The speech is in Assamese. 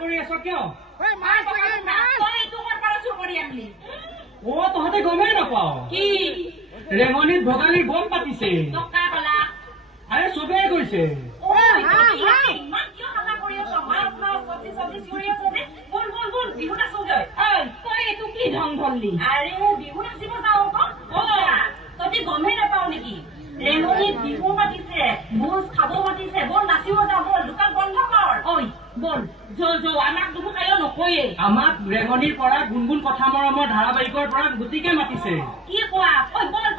কৰি আছ কিয়? তহঁতে গমেই নাপাও কি ৰেঙনিত ভোগালীৰ বম পাতিছে। আৰে চবেই কৈছে। এইটো কি ঢং ধৰলি? আৰে বিহু নাচিব যাওঁ তহঁতি গমেই নাপাও নেকি? ৰেঙনিত বিহু পাতিছে, ভোজ খাব মাতিছে, বল নাচিব যাওঁ, বল দোকান বন্ধ কৰ। ঐ বল যৌ আমাক দেখোন কাইলৈ নকয়ে। আমাক ৰেঙনিৰ পৰা গুণগুণ কথা মৰমৰ ধাৰাবাহিকৰ পৰা গুটিকে মাতিছে। কি কোৱা? ঐ বল